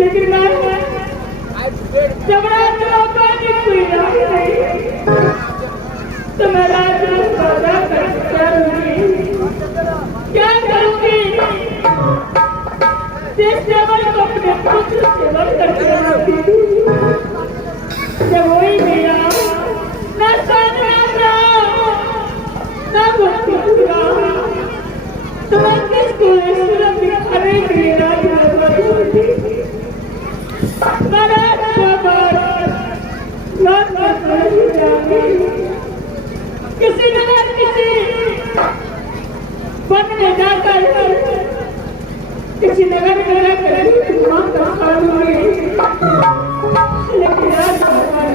लेकिन जब रात कोई नहीं तो मैं रात क्या करूंगी? जिस सेवन को अपने पुत्र सेवन करके रखती थी, जब वही मेरा न सामना न भक्ति पूरा तो मैं किसको दिखाने के लिए किसी न किसी वन में जाकर किसी नगर में रहकर लेकिन आज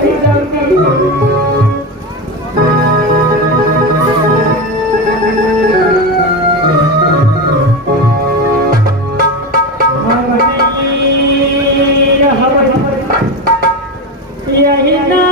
नहीं जाऊंगी। यही ना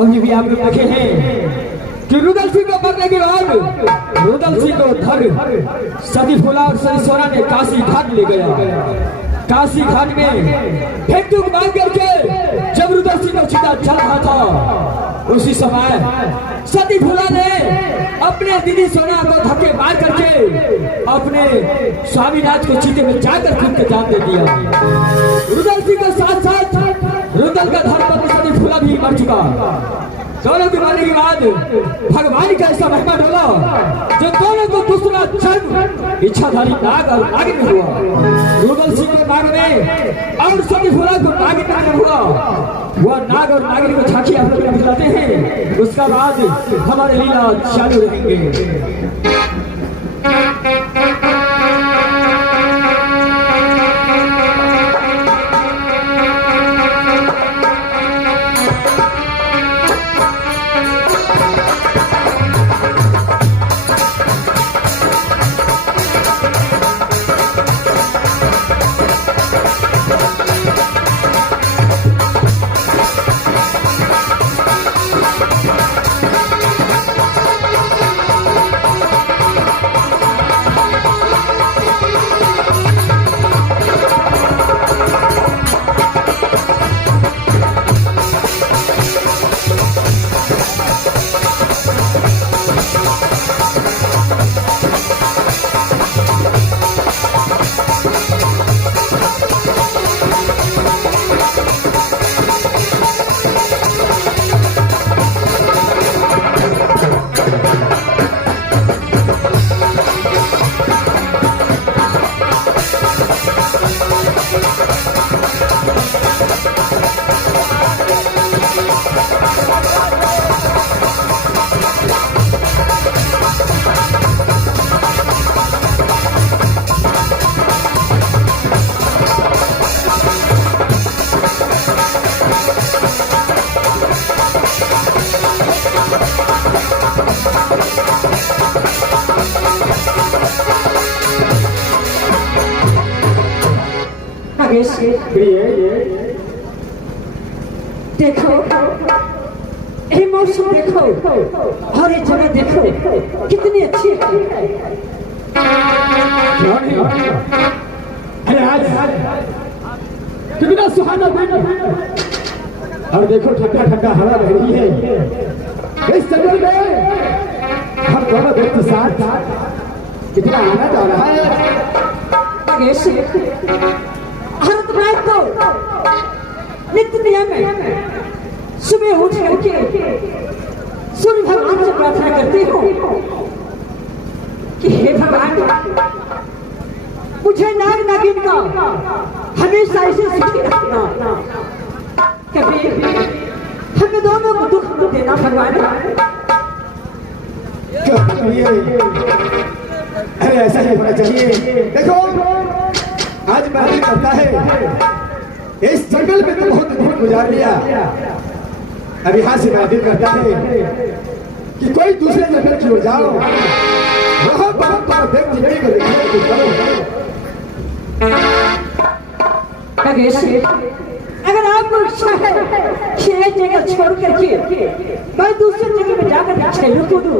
अभी भी आप लोग देखे हैं कि रुदल सिंह को मरने के बाद रुदल सिंह को धर सती फुला और सती सोना ने काशी घाट ले गया। काशी घाट में फेंटू मार करके जब रुदल सिंह को चिता चल रहा था, उसी समय सती फुला ने अपने दीदी सोना को धक्के मार करके अपने स्वामीनाथ को चीते में जाकर खुद को जान दे दिया। रुदल सिंह के साथ साथ रुदल का धर्मपत्नी सती फुला भी मर चुका। दोनों के मरने के बाद भगवान का ऐसा महिमा डोला जो दोनों को दूसरा जन्म इच्छाधारी नाग और नागिन हुआ। रुदल सिंह के नाग में और सती फुला को नागिन हुआ। वह नाग और नागिन को झांकी आप लोग दिखाते हैं। उसका बाद हमारे लीला चालू रहेंगे। देखो ये मौसम देखो और ये जगह देखो कितनी अच्छी है। अरे आज कितना सुहाना दिन और देखो ठंडा ठंडा हवा बह रही है इस जंगल में। हम दोनों व्यक्ति साथ कितना आनंद आ रहा है। हर रात को नित्य नियम में सुबह उठ करके सूर्य भगवान से प्रार्थना करती हूँ कि हे भगवान मुझे नाग नागिन का हमेशा ऐसे सुखी रखना, कभी हमें दोनों को दुख न देना भगवान। अरे ऐसा नहीं होना चाहिए। देखो आज मैं करता है इस जंगल में तो बहुत दिन गुजार लिया। अब यहाँ से मैं दिल करता है कि कोई दूसरे जंगल की ओर जाओ, वहां पर तो देव जिंदगी को देखने करो। अगर आपको इच्छा है कि एक जगह छोड़ करके मैं दूसरे जगह में जाकर खेलूं कूदूं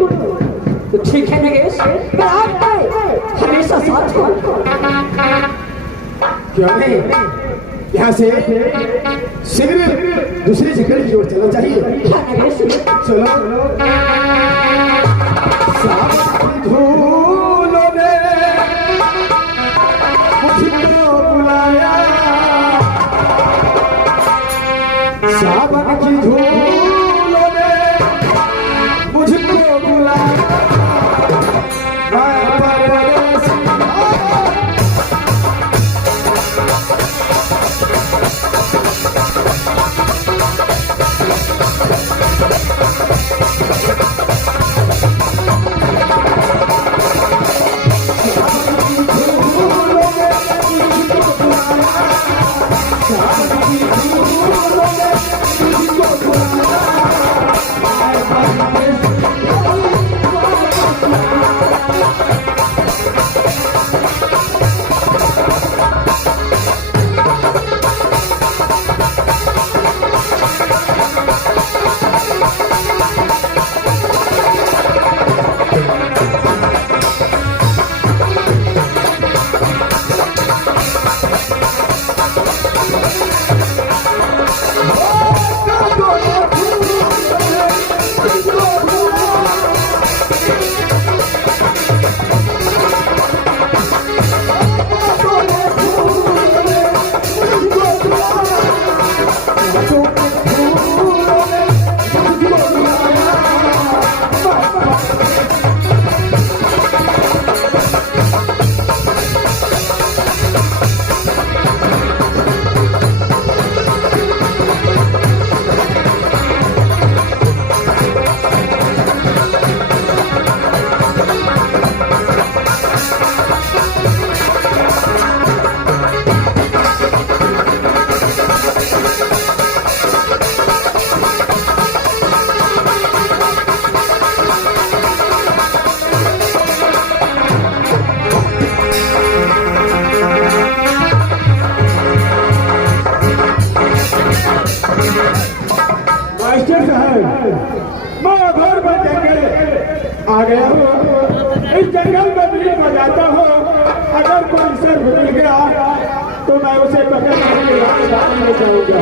तो ठीक है नगेश, पर आप हमेशा साथ हो। क्यों नहीं, यहाँ से शीघ्र दूसरी जगह की ओर चलना चाहिए। चलो धूलों ने मुझको बुलाया, सावन की धूलों ने मुझको बुलाया। आ गया हूँ। इस जंगल में बीन बजाता हूँ। अगर कोई सर मिल गया तो मैं उसे पकड़ने के रास्ता में जाऊंगा।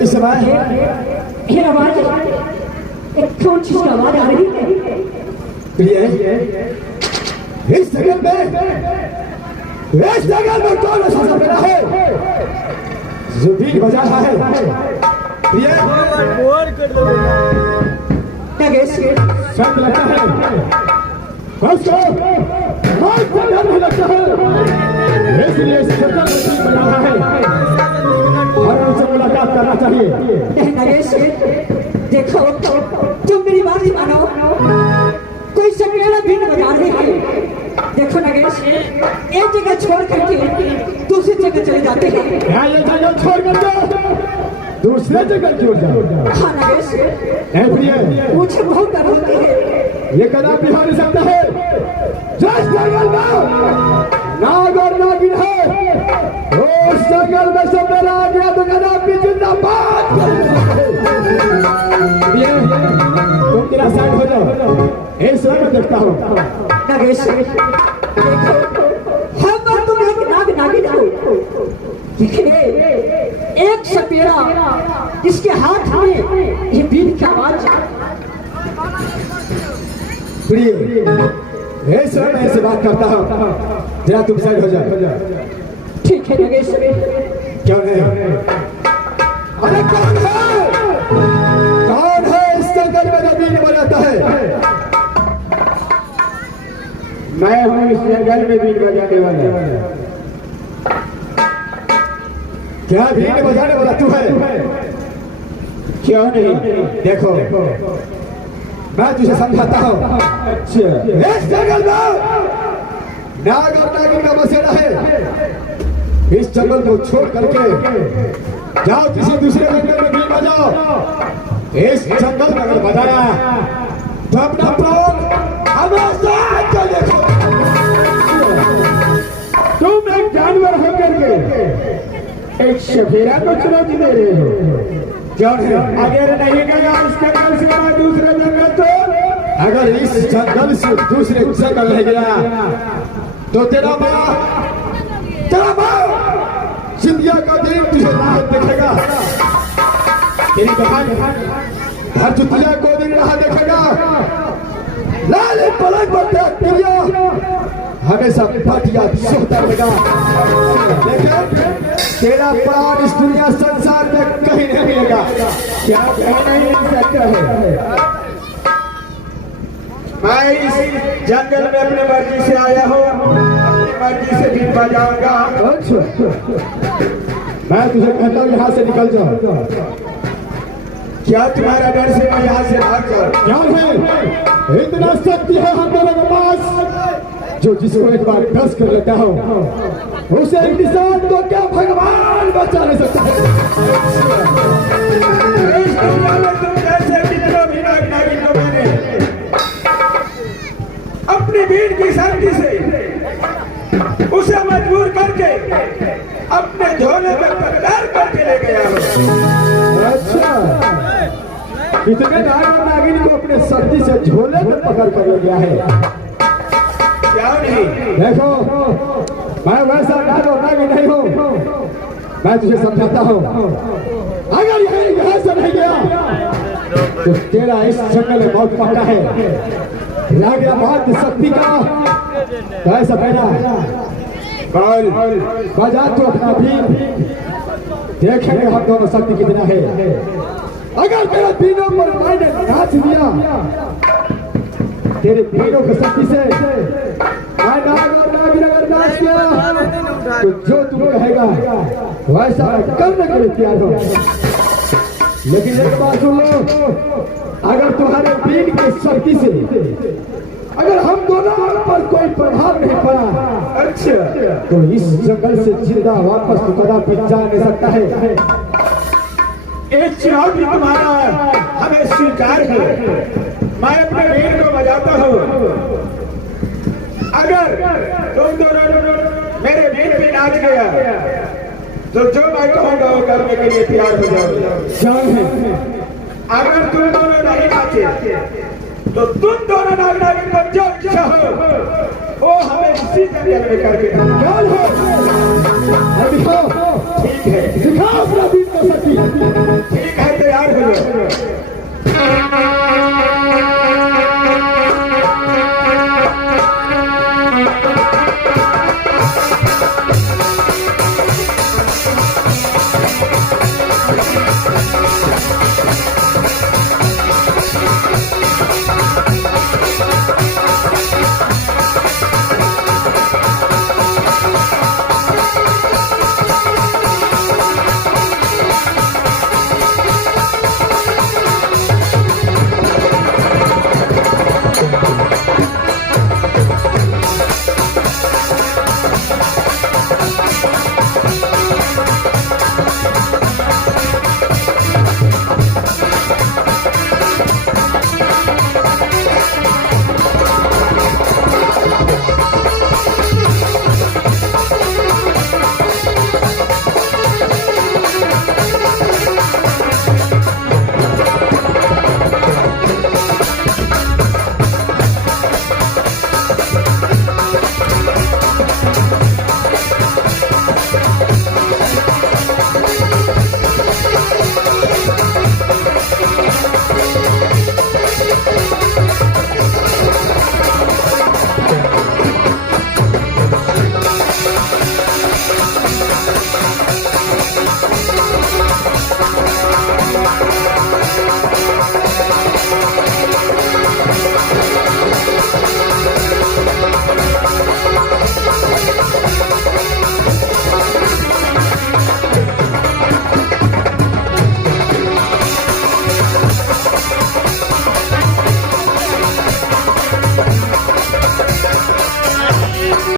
इस समय ये आवाज एक कौन चीज की आवाज आ रही है? इस जगह में कौन ऐसा बना है जो बीन बजा रहा है? सब लगता है उसको बहुत जगह में लगता है, इसलिए इस जगह में बीन बजा रहा है और उनसे मुलाकात करना चाहिए। नरेश देखो तुम मेरी बात ही मानो, कोई सकेला बीन बजा रही है। देखो नरेश एक जगह छोड़ करके दूसरी जगह चले जाते हैं। ये जगह छोड़ कर दूसरे जगह क्यों जाओ? हाँ नरेश मुझे बहुत डर होती है। ये कदापि हो नहीं सकता है। जिस जंगल में नाग और नागिन है उस जंगल में सब मेरा आ गया तो कदापि जिंदाबाद। तुम मेरा साइड हो जाओ, इस समय देखता हूँ। नरेश हम तुम एक नाग नागिन हो, लेकिन एक सपेरा जिसके हाथ में ये बीन की आवाज प्रिय इस समय मैं ऐसे बात करता हूँ, जरा तुम साइड हो जाओ। ठीक है नरेश। क्यों नहीं? अरे कौन है? कौन है इस जंगल में जो बीन बजाता है? मैं हूँ इस जंगल में बीन बजाने वाला। क्या बीन बजाने वाला तू है? क्यों नहीं? देखो मैं तुझे समझाता हूँ। अच्छा इस जंगल में नाग और नागिन का बसेरा है। इस जंगल को छोड़ करके जाओ किसी दूसरे जंगल में बीन बजाओ। इस जंगल में अगर बजाया तो अपना प्राण हमेशा को देखो। तुम एक जानवर होकर के एक सफेरा को चुनौती दे रहे हो। अगर नहीं गया इस जंगल से मैं दूसरे जंगल तो अगर इस जंगल से दूसरे जंगल रह गया तो तेरा माँ सिंधिया का दिन तुझे राह देखेगा। तेरी बहन हर जुतिया को दिन राह देखेगा। लाल पलक पर हमेशा पाटिया सोता रहेगा। लेकिन तेरा प्राण इस दुनिया संसार में कहीं नहीं मिलेगा। क्या नहीं मिल सकता है? मैं इस जंगल में अपनी मर्जी से आया हूँ, अपनी मर्जी से बीन बजाऊंगा। मैं तुझे कहता हूँ यहाँ से निकल जाओ। क्या तुम्हारा डर से मैं यहाँ से भाग जाऊँ? क्या है? इतना शक्ति है हम दोनों के पास जो जिसको एक बार डस कर लेता हो उसे इंसान तो क्या भगवान बचा नहीं सकता है। इस दुनिया में तुम कैसे कितना भी ना इतने नाग और नागिन को अपने शक्ति से झोले में पकड़ कर ले गया है। क्या नहीं? देखो मैं वैसा नाग और नागिन नहीं हूँ, मैं तुझे समझाता हूँ। अगर यहाँ से नहीं गया तो तेरा इस जंगल में मौत पक्का है। लग रहा बहुत शक्ति का तो ऐसा पहना कल बजा तो अपना भी देखेंगे हम दोनों शक्ति कितना है। अगर तेरे तीनों पर मैंने नाच दिया, तेरे तीनों की शक्ति से मैं नाग और नागिन अगर नाच किया तो जो तुम कहेगा वैसा मैं करने के लिए तैयार हूँ। लेकिन एक बात सुन लो, अगर तुम्हारे बीन की शक्ति से अगर हम दोनों पर कोई प्रभाव नहीं पड़ा, अच्छा, तो इस जंगल से जिंदा वापस तो कदापि जा नहीं सकता है। एक चुनौती तुम्हारा हमें स्वीकार है। मैं अपने वीर को बजाता हूँ। अगर तुम दोनों मेरे वीर पे नाच गया तो जो मैं कहूँगा वो करने के लिए तैयार हो जाओ। अगर तुम दोनों नहीं नाचे तो तुम दोनों नाग नागिन को जो इच्छा हो वो हमें इसी जंगल में करके दिखाओ। ठीक है, दिखाओ अपना बीन को शक्ति। ठीक है, तैयार हो जाओ।